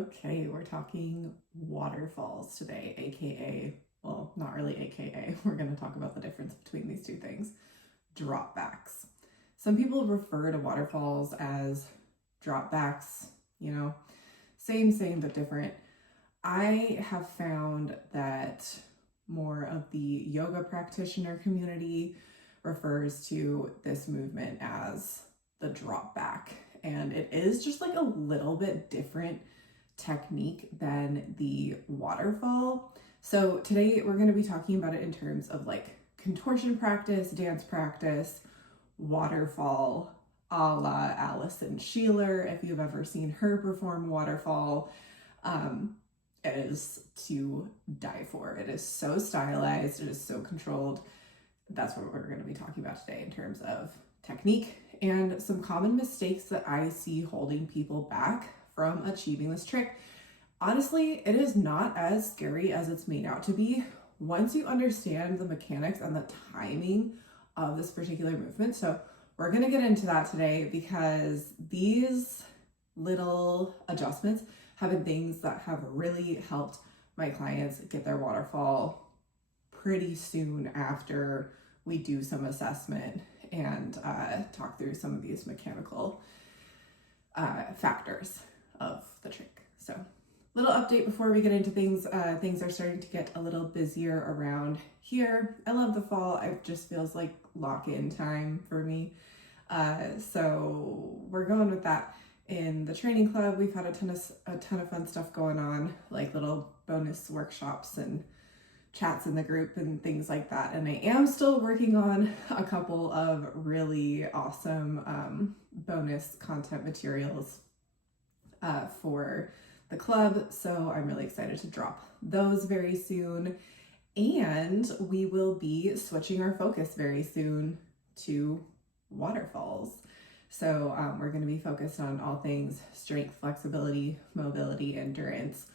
Okay, we're talking waterfalls today, aka, well, not really aka, we're going to talk about the difference between these two things, dropbacks. Some people refer to waterfalls as dropbacks, same but different. I have found that more of the yoga practitioner community refers to this movement as the drop back, and it is just like a little bit different technique than the waterfall. So today we're going to be talking about it in terms of like contortion practice, dance practice, waterfall, a la Allison Sheeler. If you've ever seen her perform waterfall, it is to die for. It is so stylized, it is so controlled. That's what we're going to be talking about today in terms of technique and some common mistakes that I see holding people back from achieving this trick. Honestly, it is not as scary as it's made out to be once you understand the mechanics and the timing of this particular movement. So we're going to get into that today because these little adjustments have been things that have really helped my clients get their waterfall pretty soon after we do some assessment and talk through some of these mechanical factors of the trick. So little update before we get into things. Things are starting to get a little busier around here. I love the fall. It just feels like lock-in time for me. So we're going with that. In the training club, we've had a ton of fun stuff going on, like little bonus workshops and chats in the group and things like that. And I am still working on a couple of really awesome bonus content materials for the club. So I'm really excited to drop those very soon. And we will be switching our focus very soon to waterfalls. So we're going to be focused on all things strength, flexibility, mobility, endurance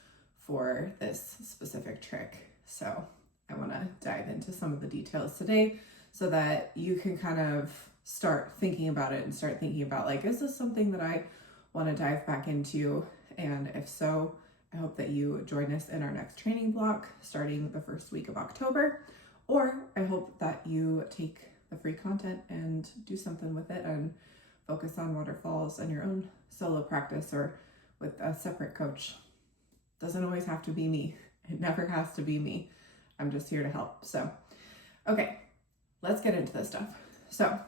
for this specific trick. So I want to dive into some of the details today so that you can kind of start thinking about it and start thinking about like, is this something that I want to dive back into? And if so, I hope that you join us in our next training block starting the first week of October, or I hope that you take the free content and do something with it and focus on waterfalls and your own solo practice or with a separate coach. Doesn't always have to be me. It never has to be me. I'm just here to help. So, okay, let's get into this stuff. So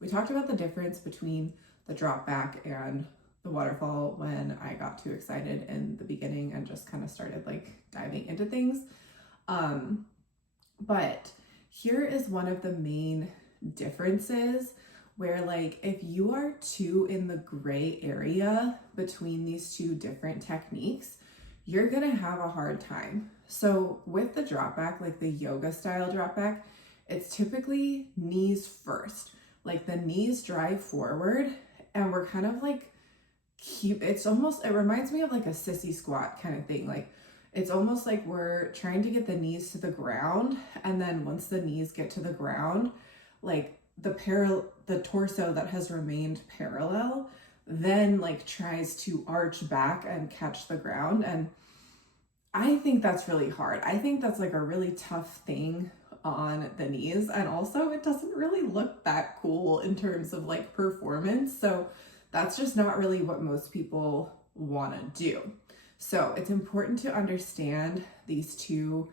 we talked about the difference between the drop back and the waterfall when I got too excited in the beginning and just kind of started like diving into things. But here is one of the main differences where like if you are too in the gray area between these two different techniques, you're gonna have a hard time. So with the drop back, like the yoga style drop back, it's typically knees first. Like the knees drive forward and we're kind of like it reminds me of like a sissy squat kind of thing. Like it's almost like we're trying to get the knees to the ground, and then once the knees get to the ground, like the torso that has remained parallel then like tries to arch back and catch the ground. And I think that's really hard. I think that's like a really tough thing on the knees, and also it doesn't really look that cool in terms of like performance. So that's just not really what most people want to do. So it's important to understand these two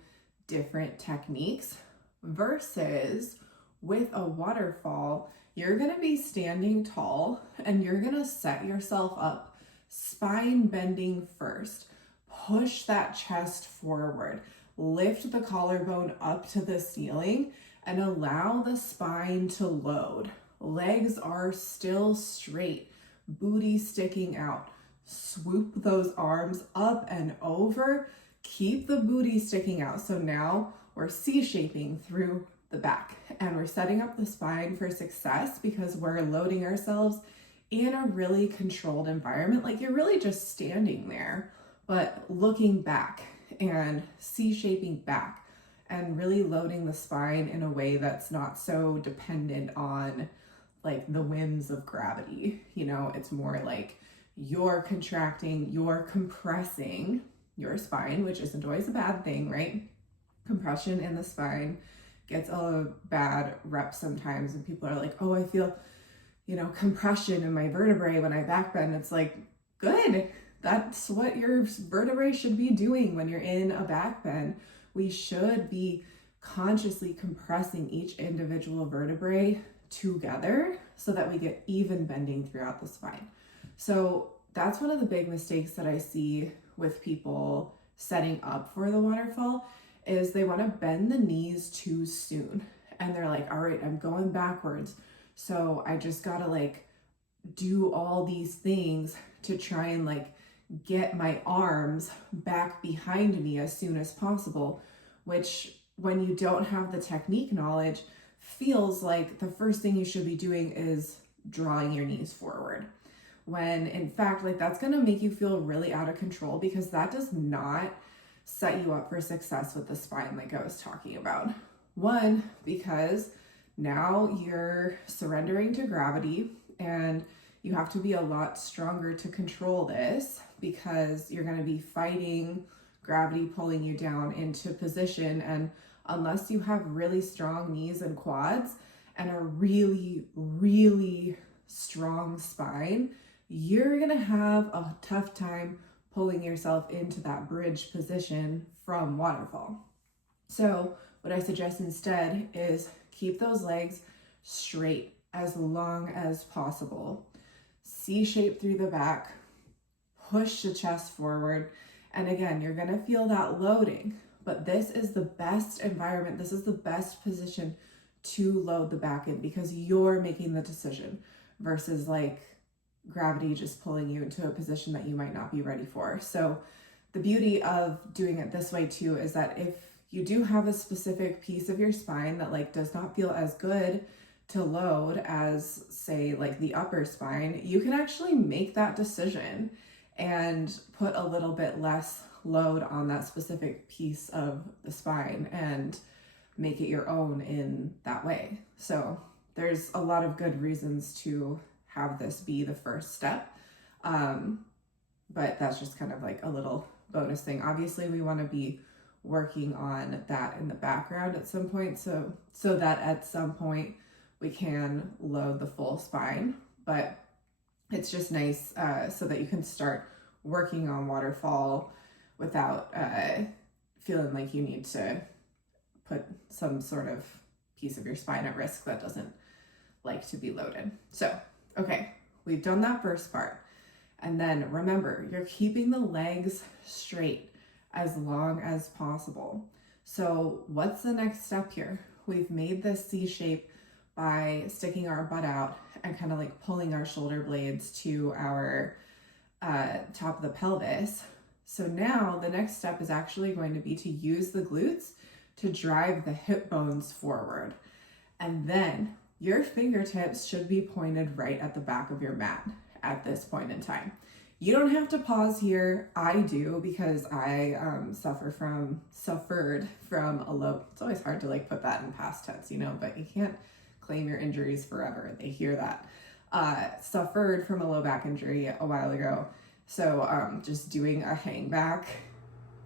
different techniques versus with a waterfall, you're going to be standing tall and you're going to set yourself up spine bending first. Push that chest forward, lift the collarbone up to the ceiling and allow the spine to load. Legs are still straight, booty sticking out. Swoop those arms up and over. Keep the booty sticking out. So now we're C-shaping through the back and we're setting up the spine for success because we're loading ourselves in a really controlled environment. Like you're really just standing there, but looking back and C-shaping back and really loading the spine in a way that's not so dependent on like the whims of gravity. It's more like, you're contracting, you're compressing your spine, which isn't always a bad thing, right? Compression in the spine gets a bad rep sometimes, and people are like, oh, I feel, compression in my vertebrae when I back bend. It's like, good. That's what your vertebrae should be doing when you're in a back bend. We should be consciously compressing each individual vertebrae together so that we get even bending throughout the spine. So that's one of the big mistakes that I see with people setting up for the waterfall is they want to bend the knees too soon. And they're like, all right, I'm going backwards. So I just got to do all these things to try and get my arms back behind me as soon as possible, which when you don't have the technique knowledge feels like the first thing you should be doing is drawing your knees forward. When in fact, that's going to make you feel really out of control, because that does not set you up for success with the spine like I was talking about. One, because now you're surrendering to gravity, and you have to be a lot stronger to control this, because you're going to be fighting gravity pulling you down into position. And unless you have really strong knees and quads and a really, really strong spine, you're going to have a tough time pulling yourself into that bridge position from waterfall. So what I suggest instead is keep those legs straight as long as possible. C-shape through the back, push the chest forward. And again, you're going to feel that loading, but this is the best environment. This is the best position to load the back in, because you're making the decision versus gravity just pulling you into a position that you might not be ready for. So the beauty of doing it this way too is that if you do have a specific piece of your spine that does not feel as good to load as say the upper spine, you can actually make that decision and put a little bit less load on that specific piece of the spine and make it your own in that way. So there's a lot of good reasons to have this be the first step. But that's just kind of a little bonus thing. Obviously we want to be working on that in the background at some point, so that at some point we can load the full spine, but it's just nice so that you can start working on waterfall without feeling like you need to put some sort of piece of your spine at risk that doesn't like to be loaded. So, okay, we've done that first part. And then remember, you're keeping the legs straight as long as possible. So what's the next step here? We've made this C shape by sticking our butt out and kind of pulling our shoulder blades to our top of the pelvis. So now the next step is actually going to be to use the glutes to drive the hip bones forward. And then your fingertips should be pointed right at the back of your mat at this point in time. You don't have to pause here. I do, because I suffered from a low, it's always hard to put that in past tense, but you can't claim your injuries forever. They hear that. Suffered from a low back injury a while ago. So just doing a hang back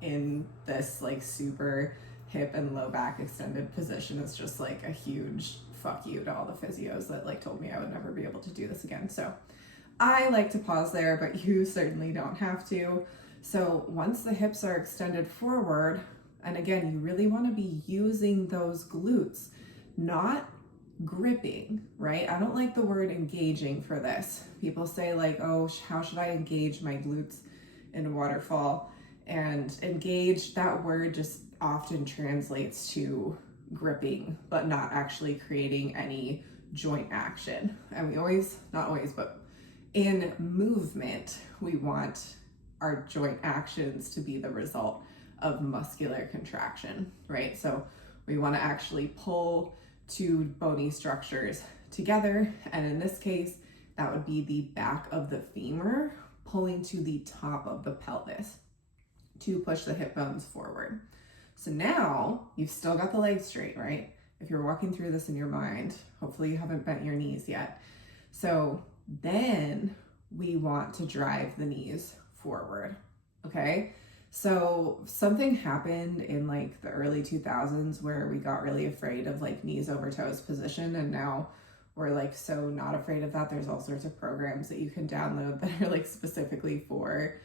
in this super hip and low back extended position is just a huge fuck you to all the physios that told me I would never be able to do this again. So I like to pause there, but you certainly don't have to. So once the hips are extended forward, and again, you really want to be using those glutes, not gripping, right? I don't like the word engaging for this. People say oh, how should I engage my glutes in waterfall? And engage, that word just often translates to gripping, but not actually creating any joint action. And we always, not always, but in movement, we want our joint actions to be the result of muscular contraction, right? So we want to actually pull two bony structures together. And in this case, that would be the back of the femur pulling to the top of the pelvis to push the hip bones forward. So now you've still got the legs straight, right? If you're walking through this in your mind, hopefully you haven't bent your knees yet. So then we want to drive the knees forward, okay? So something happened in like the early 2000s where we got really afraid of like knees over toes position, and now we're like so not afraid of that. There's all sorts of programs that you can download that are like specifically for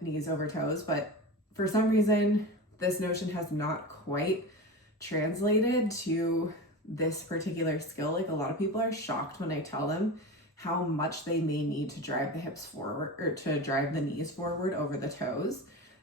knees over toes, but for some reason this notion has not quite translated to this particular skill. Like a lot of people are shocked when I tell them how much they may need to drive the hips forward or to drive the knees forward over the toes.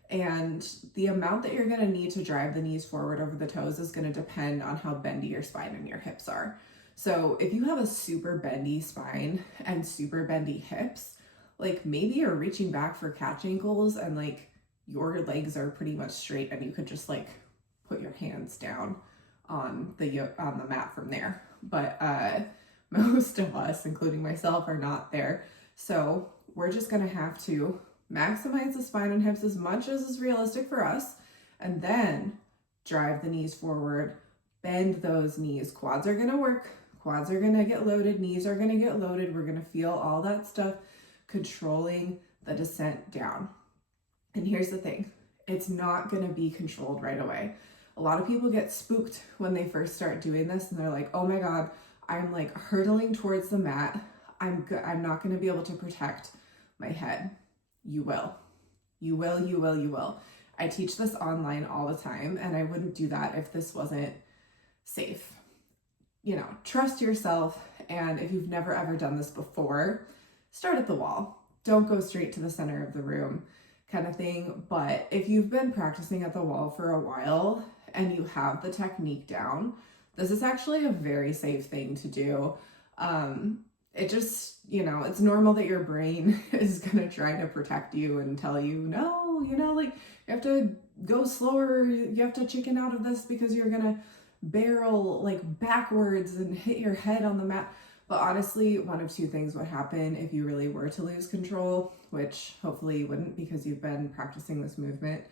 And the amount that you're going to need to drive the knees forward over the toes is going to depend on how bendy your spine and your hips are. So if you have a super bendy spine and super bendy hips, like maybe you're reaching back for catch ankles and like your legs are pretty much straight and you could just like put your hands down on the mat from there. But most of us, including myself, are not there. So we're just going to have to maximize the spine and hips as much as is realistic for us, and then drive the knees forward, bend those knees. Quads are going to work. Quads are going to get loaded. Knees are going to get loaded. We're going to feel all that stuff controlling the descent down. And here's the thing. It's not going to be controlled right away. A lot of people get spooked when they first start doing this and they're like, oh my God, I'm like hurtling towards the mat. I'm not going to be able to protect my head. You will. You will, you will, you will. I teach this online all the time, and I wouldn't do that if this wasn't safe. You know, trust yourself, and if you've never ever done this before, start at the wall. Don't go straight to the center of the room kind of thing. But if you've been practicing at the wall for a while and you have the technique down, this is actually a very safe thing to do. It just, you know, it's normal that your brain is going to try to protect you and tell you, no, you know, like you have to go slower. You have to chicken out of this because you're going to barrel like backwards and hit your head on the mat. But honestly, one of two things would happen if you really were to lose control, which hopefully you wouldn't because you've been practicing this movement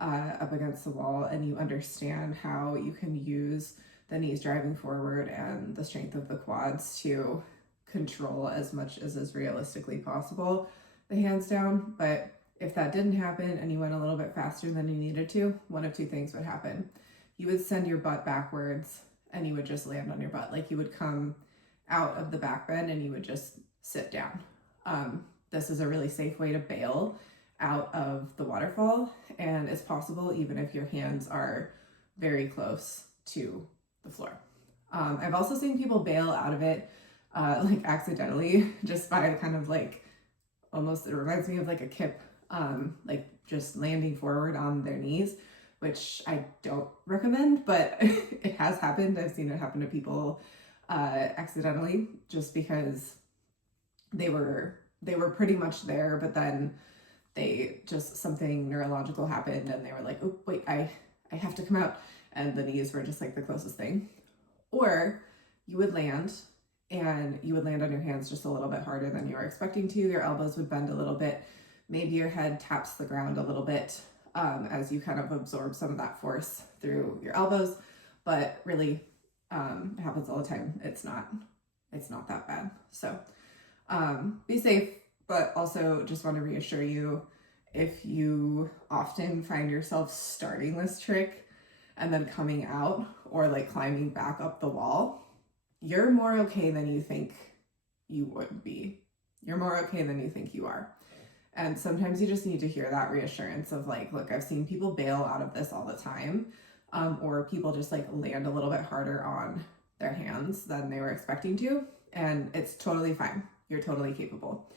up against the wall and you understand how you can use the knees driving forward and the strength of the quads to control as much as is realistically possible the hands down. But if that didn't happen and you went a little bit faster than you needed to, one of two things would happen. You would send your butt backwards and you would just land on your butt. Like you would come out of the back bend and you would just sit down. This is a really safe way to bail out of the waterfall, and it's possible even if your hands are very close to the floor. I've also seen people bail out of it like accidentally, just by kind of like, almost, it reminds me of like a kip, like just landing forward on their knees, which I don't recommend, but it has happened. I've seen it happen to people accidentally, just because they were pretty much there, but then they just, something neurological happened and they were like, oh wait, I have to come out, and the knees were just like the closest thing. Or you would land and you would land on your hands just a little bit harder than you were expecting to. Your elbows would bend a little bit. Maybe your head taps the ground a little bit as you kind of absorb some of that force through your elbows. But really, it happens all the time. It's not that bad. So be safe, but also just want to reassure you, if you often find yourself starting this trick and then coming out or like climbing back up the wall, you're more okay than you think you would be. You're more okay than you think you are. And sometimes you just need to hear that reassurance of like, look, I've seen people bail out of this all the time, or people just like land a little bit harder on their hands than they were expecting to, and it's totally fine. You're totally capable.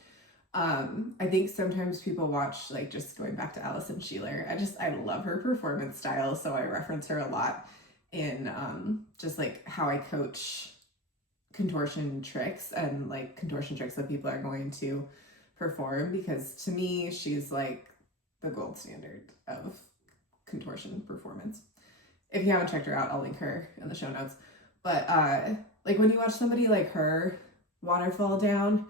I think sometimes people watch, like, just going back to Allison Sheeler, I love her performance style, so I reference her a lot in just like how I coach contortion tricks and like contortion tricks that people are going to perform, because to me she's like the gold standard of contortion performance. If you haven't checked her out, I'll link her in the show notes. But like when you watch somebody like her waterfall down,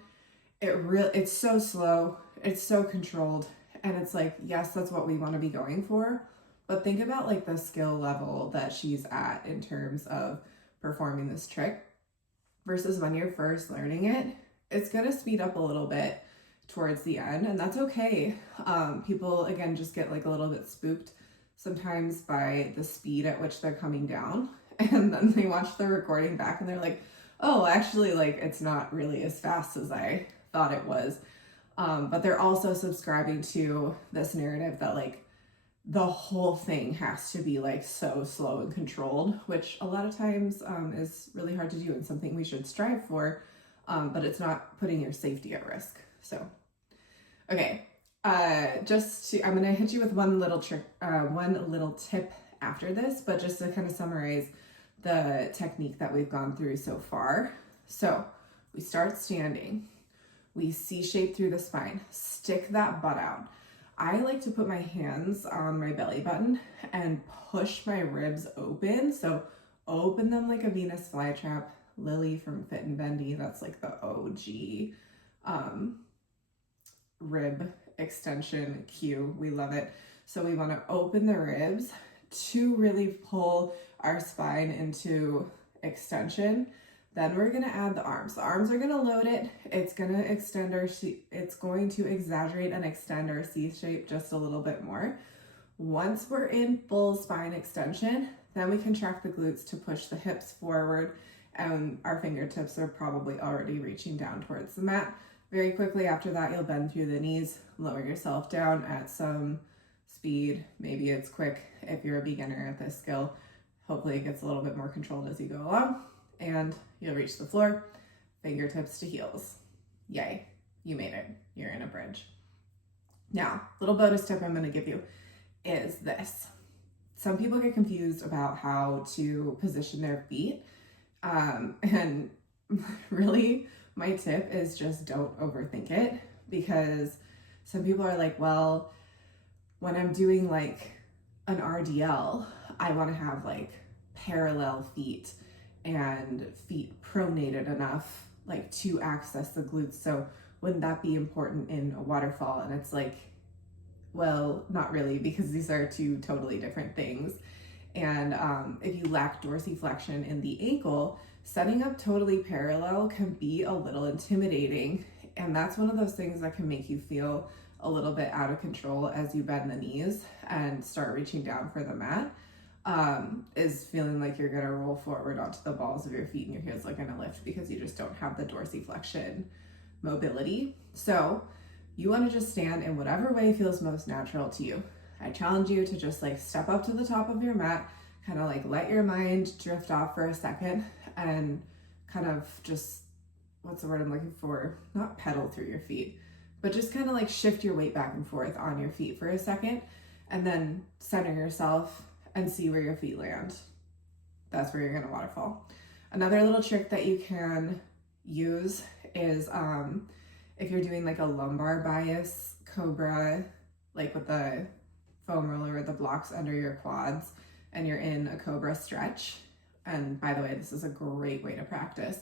it's so slow, it's so controlled, and it's like, yes, that's what we want to be going for, but think about like the skill level that she's at in terms of performing this trick versus when you're first learning it. It's going to speed up a little bit towards the end, and that's okay. People, again, just get like a little bit spooked sometimes by the speed at which they're coming down, and then they watch the recording back and they're like, oh, actually, like, it's not really as fast as I thought it was. But they're also subscribing to this narrative that like the whole thing has to be like so slow and controlled, which a lot of times is really hard to do and something we should strive for, but it's not putting your safety at risk. So, okay, I'm gonna hit you with one little trick, one little tip after this, but just to kind of summarize the technique that we've gone through so far. So we start standing, we C-shape through the spine, stick that butt out. I like to put my hands on my belly button and push my ribs open. So open them like a Venus flytrap. Lily from Fit and Bendy, that's like the OG rib extension cue. We love it. So we want to open the ribs to really pull our spine into extension. Then we're going to add the arms. The arms are going to load it. It's going to extend it's going to exaggerate and extend our C shape just a little bit more. Once we're in full spine extension, then we contract the glutes to push the hips forward, and our fingertips are probably already reaching down towards the mat. Very quickly after that, you'll bend through the knees, lower yourself down at some speed. Maybe it's quick if you're a beginner at this skill. Hopefully it gets a little bit more controlled as you go along, and you'll reach the floor, fingertips to heels. Yay, you made it. You're in a bridge. Now, little bonus tip I'm going to give you is this. Some people get confused about how to position their feet, and really my tip is just don't overthink it, because some people are like, well, when I'm doing like an RDL, I want to have like parallel feet and feet pronated enough like to access the glutes. So wouldn't that be important in a waterfall? And it's like, well, not really, because these are two totally different things. And if you lack dorsiflexion in the ankle, setting up totally parallel can be a little intimidating. And that's one of those things that can make you feel a little bit out of control as you bend the knees and start reaching down for the mat, is feeling like you're gonna roll forward onto the balls of your feet and your heels are gonna lift because you just don't have the dorsiflexion mobility. So you wanna just stand in whatever way feels most natural to you. I challenge you to just like step up to the top of your mat, kind of like let your mind drift off for a second and kind of just, what's the word I'm looking for? Not pedal through your feet, but just kind of like shift your weight back and forth on your feet for a second, and then center yourself and see where your feet land. That's where you're gonna waterfall. Another little trick that you can use is if you're doing like a lumbar bias cobra, like with the foam roller with the blocks under your quads, and you're in a cobra stretch. And by the way, this is a great way to practice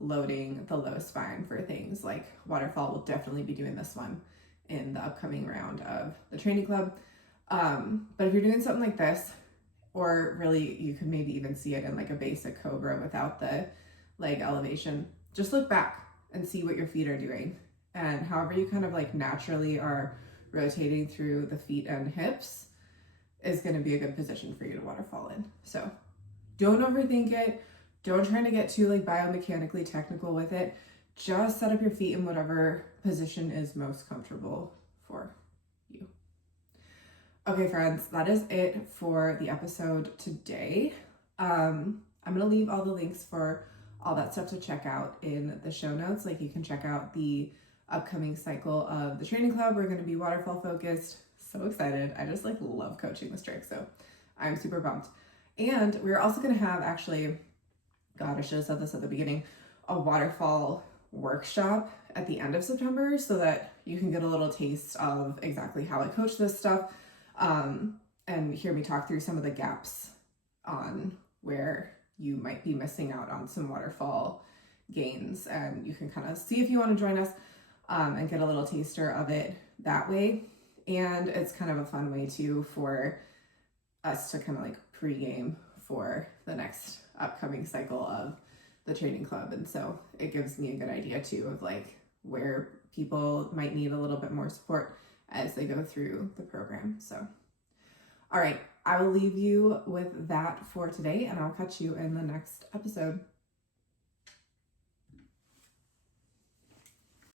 loading the low spine for things like waterfall. We'll definitely be doing this one in the upcoming round of the training club. But if you're doing something like this, or really you could maybe even see it in like a basic cobra without the leg elevation, just look back and see what your feet are doing. And however you kind of like naturally are rotating through the feet and hips is going to be a good position for you to waterfall in. So don't overthink it. Don't try to get too like biomechanically technical with it. Just set up your feet in whatever position is most comfortable for you. Okay, friends, that is it for the episode today. I'm going to leave all the links for all that stuff to check out in the show notes. Like you can check out the upcoming cycle of the training club. We're going to be waterfall focused. So excited. I just like love coaching this trick. So I'm super pumped. And we're also going to have actually, God, I should have said this at the beginning, a waterfall workshop at the end of September so that you can get a little taste of exactly how I coach this stuff, and hear me talk through some of the gaps on where you might be missing out on some waterfall gains. And you can kind of see if you want to join us and get a little taster of it that way. And it's kind of a fun way too for us to kind of like pregame for the next upcoming cycle of the training club. And so it gives me a good idea too of like where people might need a little bit more support as they go through the program. So, all right, I will leave you with that for today, and I'll catch you in the next episode.